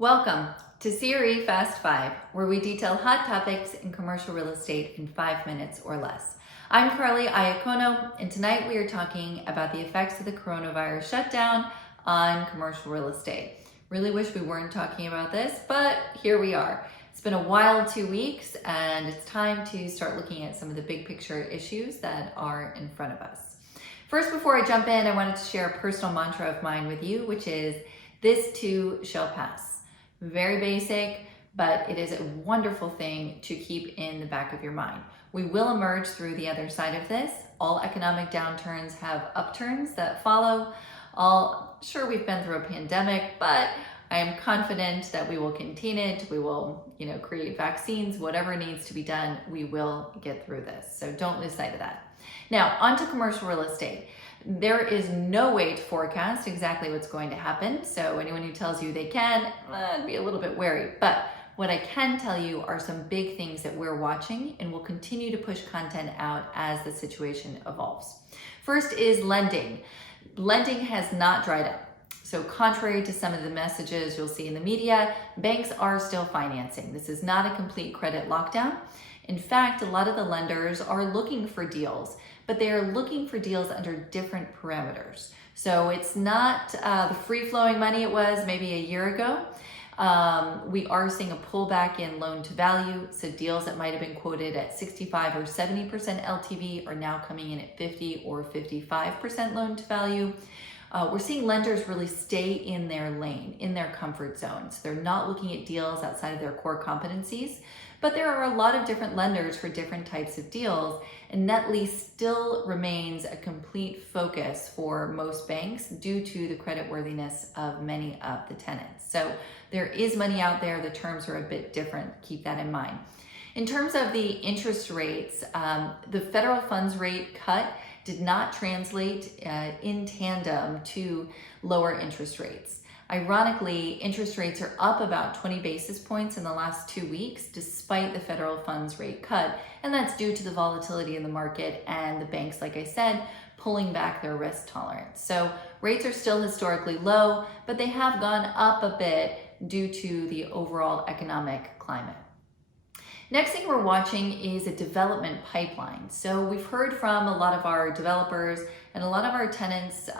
Welcome to CRE Fast Five, where we detail hot topics in commercial real estate in 5 minutes or less. I'm Carly Iacono, and tonight we are talking about the effects of the coronavirus shutdown on commercial real estate. Really wish we weren't talking about this, but here we are. It's been a wild 2 weeks, and it's time to start looking at some of the big picture issues that are in front of us. First, before I jump in, I wanted to share a personal mantra of mine with you, which is, "This too shall pass." Very basic, but it is a wonderful thing to keep in the back of your mind. We will emerge through the other side of this. All economic downturns have upturns that follow. Sure, we've been through a pandemic, but I am confident that we will contain it. We will, create vaccines, whatever needs to be done, we will get through this. So don't lose sight of that. Now, onto commercial real estate. There is no way to forecast exactly what's going to happen. So anyone who tells you they can, be a little bit wary. But what I can tell you are some big things that we're watching and will continue to push content out as the situation evolves. First is lending. Lending has not dried up. So contrary to some of the messages you'll see in the media, banks are still financing. This is not a complete credit lockdown. In fact, a lot of the lenders are looking for deals, but they are looking for deals under different parameters. So it's not the free-flowing money it was maybe a year ago. We are seeing a pullback in loan to value. So deals that might have been quoted at 65 or 70% LTV are now coming in at 50 or 55% loan to value. We're seeing lenders really stay in their lane, in their comfort zones. They're not looking at deals outside of their core competencies, but there are a lot of different lenders for different types of deals, and net lease still remains a complete focus for most banks due to the creditworthiness of many of the tenants. So there is money out there. The terms are a bit different. Keep that in mind. In terms of the interest rates, the federal funds rate cut did not translate in tandem to lower interest rates. Ironically, interest rates are up about 20 basis points in the last 2 weeks, despite the federal funds rate cut. And that's due to the volatility in the market and the banks, like I said, pulling back their risk tolerance. So rates are still historically low, but they have gone up a bit due to the overall economic climate. Next thing we're watching is a development pipeline. So we've heard from a lot of our developers and a lot of our tenants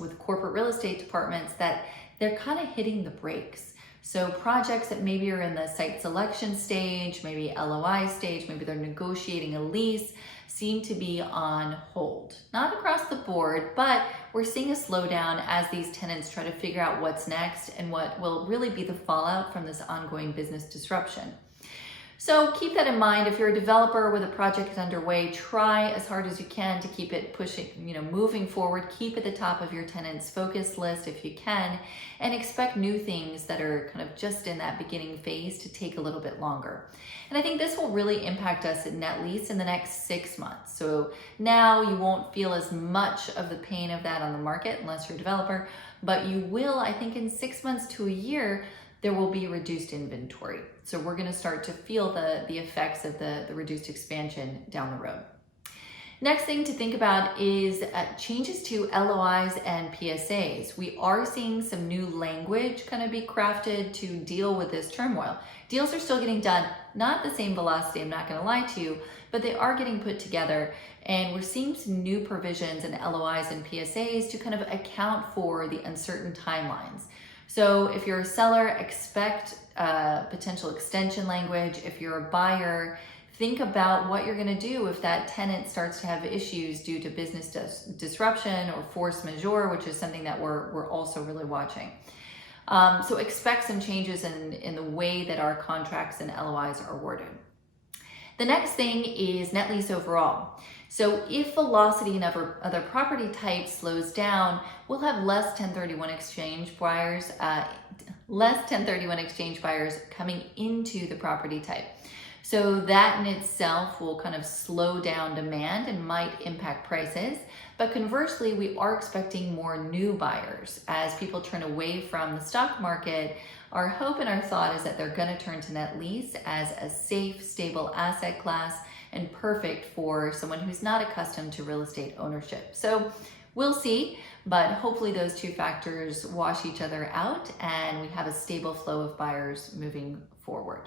with corporate real estate departments that they're kind of hitting the brakes. So projects that maybe are in the site selection stage, maybe LOI stage, maybe they're negotiating a lease, seem to be on hold. Not across the board, but we're seeing a slowdown as these tenants try to figure out what's next and what will really be the fallout from this ongoing business disruption. So keep that in mind. If you're a developer with a project underway, try as hard as you can to keep it pushing, moving forward. Keep at the top of your tenants' focus list if you can, and expect new things that are kind of just in that beginning phase to take a little bit longer. And I think this will really impact us at Net Lease in the next 6 months. So now you won't feel as much of the pain of that on the market unless you're a developer, but you will, I think, in 6 months to a year, there will be reduced inventory. So we're going to start to feel the effects of the reduced expansion down the road. Next thing to think about is changes to LOIs and PSAs. We are seeing some new language kind of be crafted to deal with this turmoil. Deals are still getting done, not the same velocity, I'm not going to lie to you, but they are getting put together. And we're seeing some new provisions in LOIs and PSAs to kind of account for the uncertain timelines. So if you're a seller, expect potential extension language. If you're a buyer, think about what you're going to do if that tenant starts to have issues due to business disruption or force majeure, which is something that we're also really watching. So expect some changes in the way that our contracts and LOIs are worded. The next thing is net lease overall. So if velocity in other property types slows down, we'll have less 1031 exchange buyers, coming into the property type. So that in itself will kind of slow down demand and might impact prices. But conversely, we are expecting more new buyers as people turn away from the stock market. Our hope and our thought is that they're going to turn to net lease as a safe, stable asset class and perfect for someone who's not accustomed to real estate ownership. So We'll see, but hopefully those two factors wash each other out and we have a stable flow of buyers moving forward.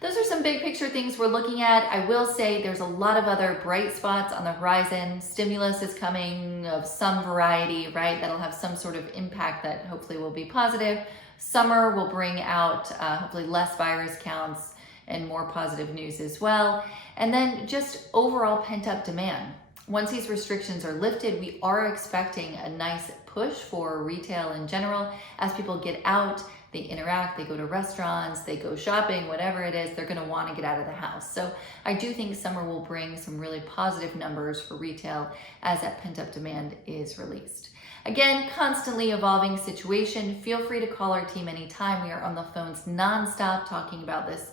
Those are some big picture things we're looking at. I will say there's a lot of other bright spots on the horizon. Stimulus is coming of some variety, right? That'll have some sort of impact that hopefully will be positive. Summer will bring out hopefully less virus counts and more positive news as well. And then just overall pent-up demand. Once these restrictions are lifted, we are expecting a nice push for retail in general. As people get out, they interact, they go to restaurants, they go shopping, whatever it is, they're gonna wanna get out of the house. So I do think summer will bring some really positive numbers for retail as that pent-up demand is released. Again, constantly evolving situation. Feel free to call our team anytime. We are on the phones nonstop talking about this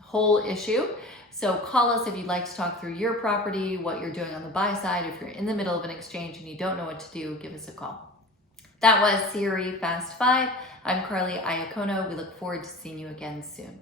whole issue. So call us if you'd like to talk through your property, what you're doing on the buy side. If you're in the middle of an exchange and you don't know what to do, give us a call. That was CRE Fast Five. I'm Carly Iacono. We look forward to seeing you again soon.